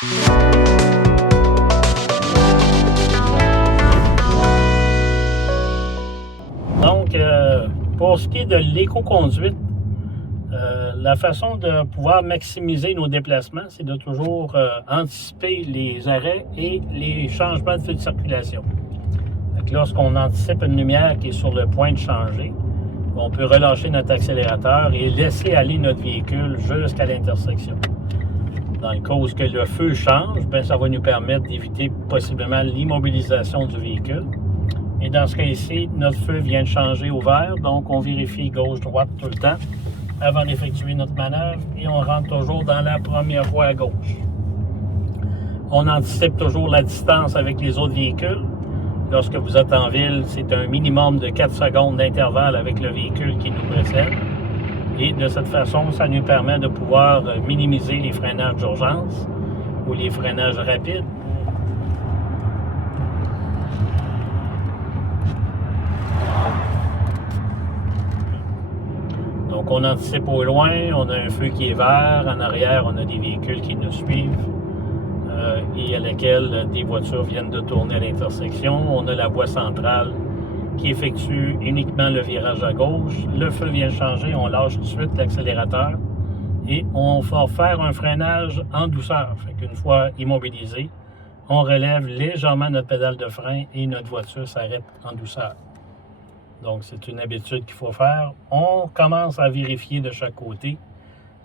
Donc, pour ce qui est de l'éco-conduite, la façon de pouvoir maximiser nos déplacements, c'est de toujours anticiper les arrêts et les changements de feu de circulation. Lorsqu'on anticipe une lumière qui est sur le point de changer, on peut relâcher notre accélérateur et laisser aller notre véhicule jusqu'à l'intersection. Dans le cas où le feu change, bien, ça va nous permettre d'éviter possiblement l'immobilisation du véhicule. Et dans ce cas-ci, notre feu vient de changer au vert, donc on vérifie gauche-droite tout le temps avant d'effectuer notre manœuvre et on rentre toujours dans la première voie à gauche. On anticipe toujours la distance avec les autres véhicules. Lorsque vous êtes en ville, c'est un minimum de 4 secondes d'intervalle avec le véhicule qui nous précède. Et de cette façon, ça nous permet de pouvoir minimiser les freinages d'urgence ou les freinages rapides. Donc, on anticipe au loin, on a un feu qui est vert, en arrière, on a des véhicules qui nous suivent et à laquelle des voitures viennent de tourner à l'intersection. On a la voie centrale qui effectue uniquement le virage à gauche. Le feu vient changer, on lâche tout de suite l'accélérateur et on va faire un freinage en douceur. Fait qu'une fois immobilisé, on relève légèrement notre pédale de frein et notre voiture s'arrête en douceur. Donc, c'est une habitude qu'il faut faire. On commence à vérifier de chaque côté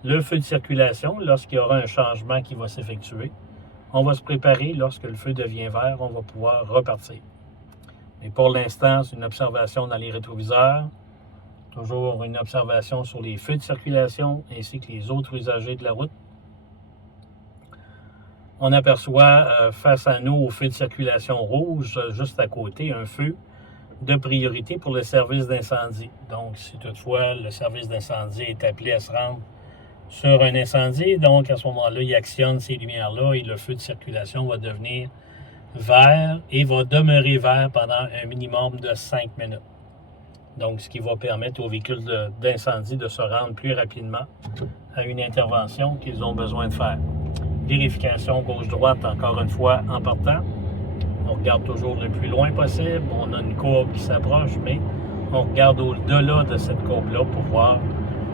le feu de circulation lorsqu'il y aura un changement qui va s'effectuer. On va se préparer. Lorsque le feu devient vert, on va pouvoir repartir. Mais pour l'instant, c'est une observation dans les rétroviseurs. Toujours une observation sur les feux de circulation ainsi que les autres usagers de la route. On aperçoit face à nous, au feu de circulation rouge, juste à côté, un feu de priorité pour le service d'incendie. Donc, si toutefois le service d'incendie est appelé à se rendre sur un incendie, donc à ce moment-là, il actionne ces lumières-là et le feu de circulation va devenir vert et va demeurer vert pendant un minimum de 5 minutes. Donc, ce qui va permettre aux véhicules d'incendie de se rendre plus rapidement à une intervention qu'ils ont besoin de faire. Vérification gauche-droite, encore une fois, en partant. On regarde toujours le plus loin possible. On a une courbe qui s'approche, mais on regarde au-delà de cette courbe-là pour voir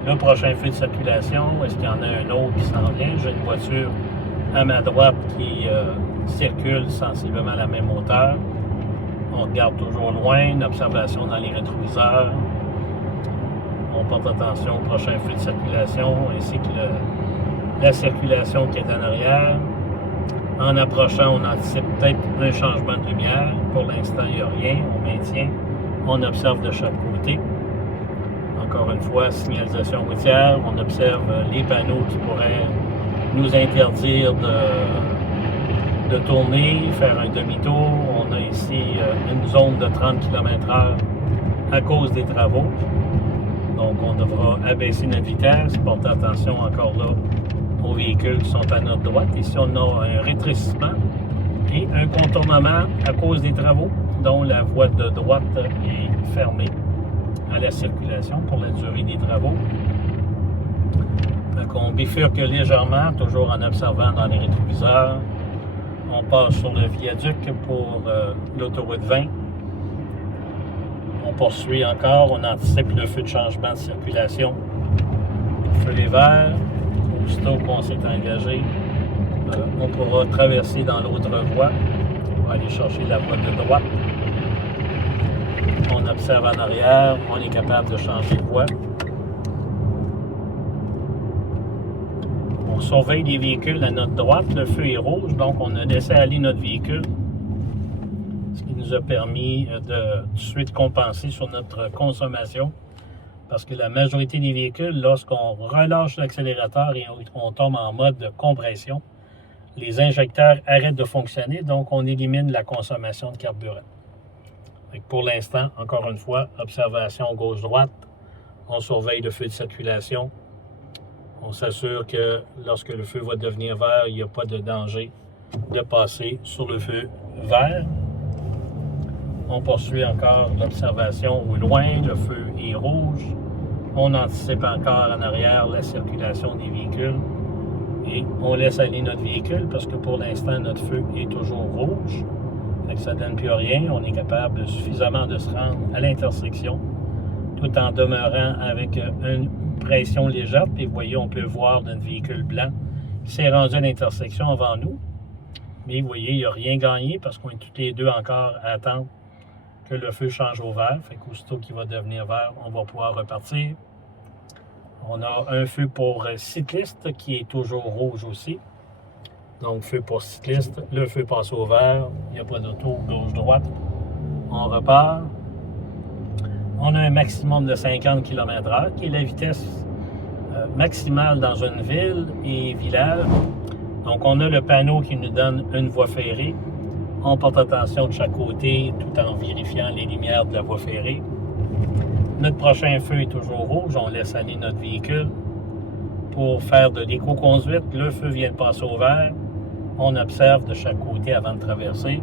le prochain feu de circulation. Est-ce qu'il y en a un autre qui s'en vient? J'ai une voiture à ma droite qui circule sensiblement à la même hauteur. On regarde toujours loin, une observation dans les rétroviseurs. On porte attention au prochain feu de circulation ainsi que la circulation qui est en arrière. En approchant, on anticipe peut-être un changement de lumière. Pour l'instant, il n'y a rien. On maintient. On observe de chaque côté. Encore une fois, signalisation routière. On observe les panneaux qui pourraient nous interdire de tourner, faire un demi-tour. On a ici une zone de 30 km/h à cause des travaux. Donc, on devra abaisser notre vitesse, porter attention encore là aux véhicules qui sont à notre droite. Ici, on a un rétrécissement et un contournement à cause des travaux, dont la voie de droite est fermée à la circulation pour la durée des travaux. Donc, on bifurque légèrement, toujours en observant dans les rétroviseurs. On passe sur le viaduc pour l'autoroute 20. On poursuit encore, on anticipe le feu de changement de circulation. Le feu est vert. Aussitôt qu'on s'est engagé, on pourra traverser dans l'autre voie. On va aller chercher la voie de droite. On observe en arrière, on est capable de changer de voie. On surveille les véhicules à notre droite. Le feu est rouge, donc on a laissé aller notre véhicule. Ce qui nous a permis de tout de suite compenser sur notre consommation. Parce que la majorité des véhicules, lorsqu'on relâche l'accélérateur et on tombe en mode de compression, les injecteurs arrêtent de fonctionner, donc on élimine la consommation de carburant. Pour l'instant, encore une fois, observation gauche-droite, on surveille le feu de circulation, on s'assure que lorsque le feu va devenir vert, il n'y a pas de danger de passer sur le feu vert. On poursuit encore l'observation au loin, le feu est rouge. On anticipe encore en arrière la circulation des véhicules Et on laisse aller notre véhicule parce que pour l'instant, notre feu est toujours rouge. Fait que ça ne donne plus rien. On est capable suffisamment de se rendre à l'intersection tout en demeurant avec une pression légère. Puis vous voyez, on peut voir notre véhicule blanc qui s'est rendu à l'intersection avant nous. Mais vous voyez, il n'a rien gagné parce qu'on est tous les deux encore à attendre que le feu change au vert. Fait qu'aussitôt qu'il va devenir vert, on va pouvoir repartir. On a un feu pour cycliste qui est toujours rouge aussi. Donc, feu pour cycliste. Le feu passe au vert. Il n'y a pas d'auto gauche-droite. On repart. On a un maximum de 50 km/h qui est la vitesse maximale dans une ville et village. Donc, on a le panneau qui nous donne une voie ferrée. On porte attention de chaque côté tout en vérifiant les lumières de la voie ferrée. Notre prochain feu est toujours rouge. On laisse aller notre véhicule pour faire de l'éco-conduite. Le feu vient de passer au vert. On observe de chaque côté avant de traverser.